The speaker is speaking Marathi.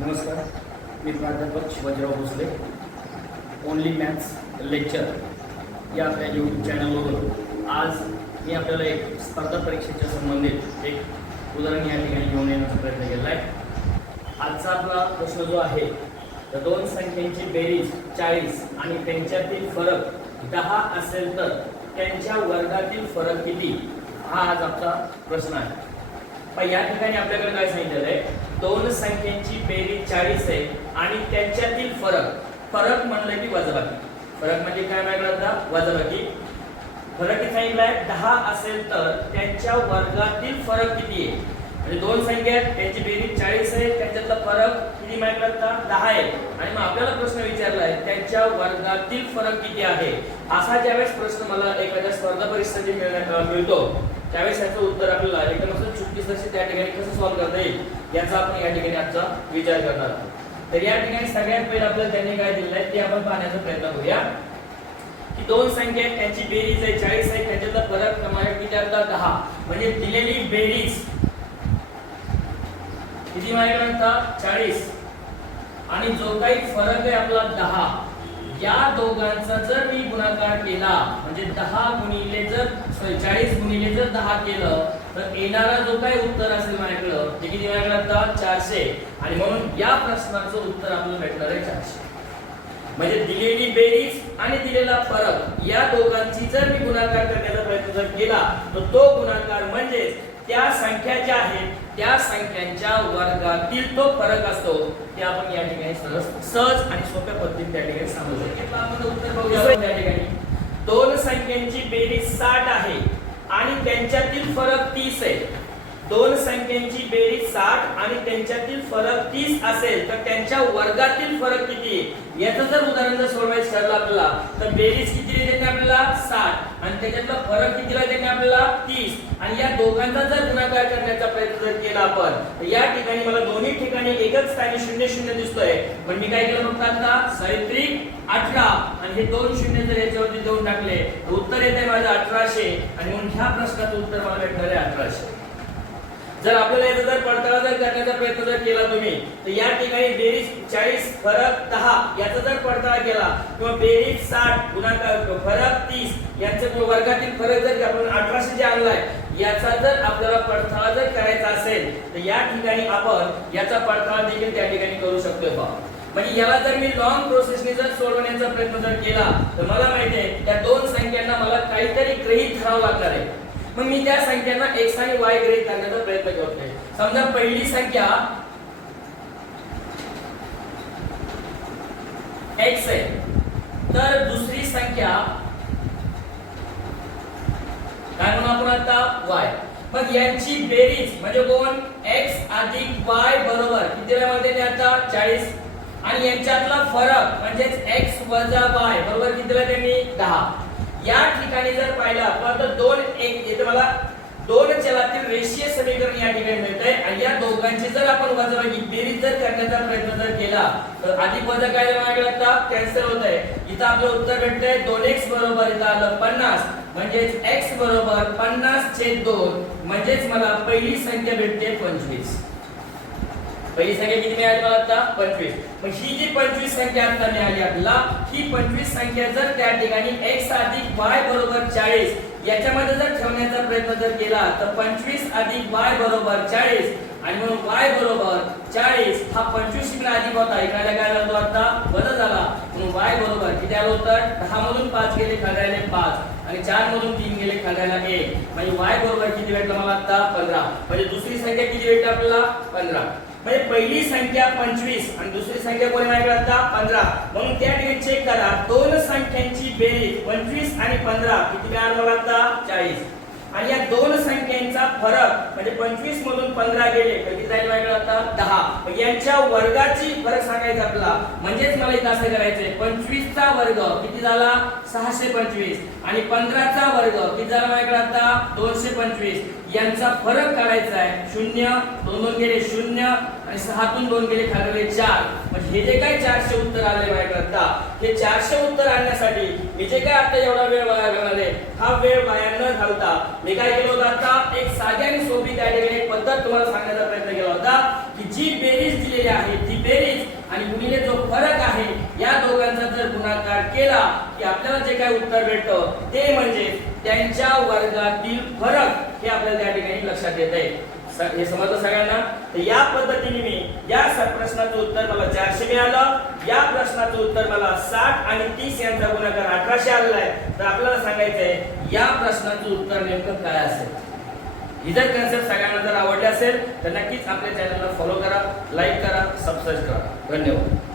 नमस्कार, मी प्राध्यापक Shivajirao Bhosale. Only maths lecture या आपल्या यूट्यूब चॅनलवर आज मी आपल्याला एक स्पर्धा परीक्षेच्या संबंधित एक उदाहरण या ठिकाणी घेऊन येण्याचा प्रयत्न केला आहे. आजचा आपला प्रश्न जो आहे, तर दोन संख्यांची बेरीज 40 आणि त्यांच्यातील फरक 10 असेल तर त्यांच्या वर्गातील फरक किती, हा आज आपला प्रश्न आहे. पण या ठिकाणी आपल्याकडे काय सांगितलेलं आहे, दोन संख्यांची बेरीज 40 आहे आणि त्यांच्यातील फरक म्हणलं की वजाबाकी. फरक म्हणजे काय माहिती, वजाबाकी. फरक किती सांगितलं आहे, 10 असेल तर त्यांच्या वर्गातील फरक किती आहे. म्हणजे दोन संख्या आहेत, त्यांची बेरीज 40 आहे, त्यांच्यातला फरक किती माहिती 10 आहे. आणि मग आपल्याला प्रश्न विचारला आहे त्यांच्या वर्गातील फरक किती आहे. असा ज्यावेळेस प्रश्न मला एखाद्या स्पर्धा परीक्षेसाठी मिळतो त्यावेळेस याचं उत्तर आपल्याला एकदम असं चुटकीसरशी त्या ठिकाणी कसं सॉल्व्ह करता येईल याचा आपण या ठिकाणी आजचा विचार करणार आहोत. तर या ठिकाणी सगळ्यात पहिले आपल्याला त्यांनी काय दिलेलं आहे ते आपण पाहण्याचा प्रयत्न करूया. की दोन संख्या आहेत, त्यांची बेरीज आहे 40 आहे, त्यांच्यातला फरक तुम्हाला किती आता 10. म्हणजे दिलेली बेरीज किती माहिती 40 आणि जो काही फरक आहे आपला 10, या दोघांचा जर मी गुणाकार केला म्हणजे 40 गुणिले जर 10 केलं तर येणारा जो काही उत्तर असेल माझ्याकडे ते किती माझ्याकडे आता 400. आणि म्हणून या प्रश्नाचं उत्तर आपल्याला भेटणार आहे 400. म्हणजे दिलेली बेरीज आणि दिलेला फरक या दोघांची जर मी गुणाकार करण्याचा प्रयत्न जर केला तर तो गुणाकार म्हणजे त्या संख्या ज्या आहेत त्या संख्यांच्या वर्गातील तो फरक असतो. ते आपण या ठिकाणी सहज आणि सोप्या पद्धतीने त्या ठिकाणी सांगू शकतो. आपण उत्तर बघूया. या ठिकाणी दोन संख्यांची बेरीज 60 आहे आणि त्यांच्यातील फरक 30 आहे. दोन संख्यांची बेरीज 60 आणि त्यांच्यातील फरक 30 असेल तर त्यांच्या वर्गातील फरक किती आहे. याचं जर उदाहरण जर सोडवायचं ठरलं आपल्याला तर बेरीज किती देते आपल्याला 60 आणि त्याच्यातला फरक कितीला देते आपल्याला 30. आणि या दोघांचा जर गुणाकार करण्याचा प्रयत्न जर केला आपण तर या ठिकाणी मला दोन्ही ठिकाणी एकच स्थानी 00 दिसतोय. पण मी काय केलं फक्त आता साहित्रिक 18 आणि हे दोन शून्य जर याच्यावरती देऊन टाकले तर उत्तर येते माझं 1800. आणि म्हणून ह्या प्रश्नाचं उत्तर मला भेटणार आहे 1800. जर आपल्याला याचा जर पडताळा जर करण्याचा प्रयत्न जर केला तुम्ही तर या ठिकाणी बेरीज 40 फरक 10 याचा जर पडताळा केला किंवा बेरीज 60 गुणाकार फरक 30 यांचे वर्गातील फरक जर आपण 1800 जे आणलाय याचा जर आपल्याला पडताळा जर करायचा असेल तर या ठिकाणी आपण याचा पडताळा देखील त्या ठिकाणी करू शकतोय बा. म्हणजे याला जर मी लॉंग प्रोसेसने जर सोडवण्याचा प्रयत्न जर केला तर मला माहिती आहे त्या दोन संख्यांना मला काहीतरी गृहीत धरावं लागणार आहे. मग मी त्या संख्यांना x आणि y गृहीत करण्याचा प्रयत्न करतोय. समजा पहिली संख्या x आहे तर दुसरी संख्या काय म्हणू आपण आता y. मग यांची बेरीज म्हणजे कोण x अधिक y बरोबर कितीला म्हणते आता 40. आणि यांच्यातला फरक म्हणजे x वजा y बरोबर कितीला त्यांनी 10. या ठिकाणी जर पाहिला तर दोन एक येते मला दोन चलातील रेषीय समीकरण या ठिकाणी मिळतंय. आणि या दोघांची जर आपण वजाबाकी बेरीज जर करण्याचा प्रयत्न जर केला तर अधिक वजा काय लागला कॅन्सल होतंय. इथं आपलं उत्तर भेटतंय 2x बरोबर इथं आलं 50 म्हणजेच x बरोबर 50/2 म्हणजेच मला पहिली संख्या भेटते 25. पहिली संख्या किती मिळाली मला आता 25. मग ही जी 25 संख्या आता मिळाली आपल्याला ही 25 संख्या जर त्या ठिकाणी x अधिक y बरोबर 40 याच्यामध्ये जर ठेवण्याचा प्रयत्न जर केला तर 25 अधिक y बरोबर 40 आणि म्हणून y बरोबर 40 हा 25 इकडे अधिक होता इकडे काय झालं आता वजा झाला म्हणून y बरोबर किती आलं होतं 10 मधून 5 गेले खाली 5 आणि 4 मधून 3 गेले खाली 1 म्हणजे y बरोबर किती भेटलं मला आता 15. म्हणजे दुसरी संख्या किती भेटली आपल्याला 15. म्हणजे पहिली संख्या 25 आणि दुसरी संख्या कोणी माहिती आता 15. म्हणून त्या ठिकाणी चेक करा दोन संख्यांची बेरीज 25 आणि 15 किती मिळालं मला आता 40. आणि या दोन संख्यांचा फरक म्हणजे 25 मधून 15 गेले तर किती राहील माझ्याकडे आता 10. यांच्या वर्गाची फरक सांगायचा आपला म्हणजेच मला इथं असं करायचंय 25 चा वर्ग किती झाला 625 आणि 15 चा वर्ग किती झाला माझ्याकडे आता 225. यांचा फरक काढायचा आहे 0 2 2 गेले 0 आणि 6 तून 2 गेले खाली 4. म्हणजे हे जे काही 400 उत्तर आले माझ्याकडे आता हे 400 उत्तर आणण्यासाठी मी जे काय आता एवढा वेळ वाया घालवले हा वेळ वाया न घालता मी काय केलं होतं आता एक साधी आणि सोपी त्या ठिकाणी एक पद्धत तुम्हाला सांगण्याचा प्रयत्न केला होता की जी बेरीज दिलेली आहे ती बेरीज आणि गुणिले जो फरक आहे या दोघांचा जर गुणाकार केला की आपल्याला जे काय उत्तर भेटतं ते म्हणजे त्यांच्या वर्गातील फरक हे आपल्याला त्या ठिकाणी लक्षात येते. हे समजलं सगळ्यांना. तर या पद्धतीने मी या प्रश्नाचं उत्तर मला 400 मिळालं. या प्रश्नाचं उत्तर मला 60 आणि 30 यांचा गुणाकार 1800 आलेला आहे. तर आपल्याला सांगायचंय या प्रश्नाचं उत्तर नेमकं काय असेल. ही जर कन्सेप्ट सगळ्यांना जर आवडली असेल तर नक्कीच आपल्या चॅनलला फॉलो करा, लाईक करा, सबस्क्राईब करा. धन्यवाद.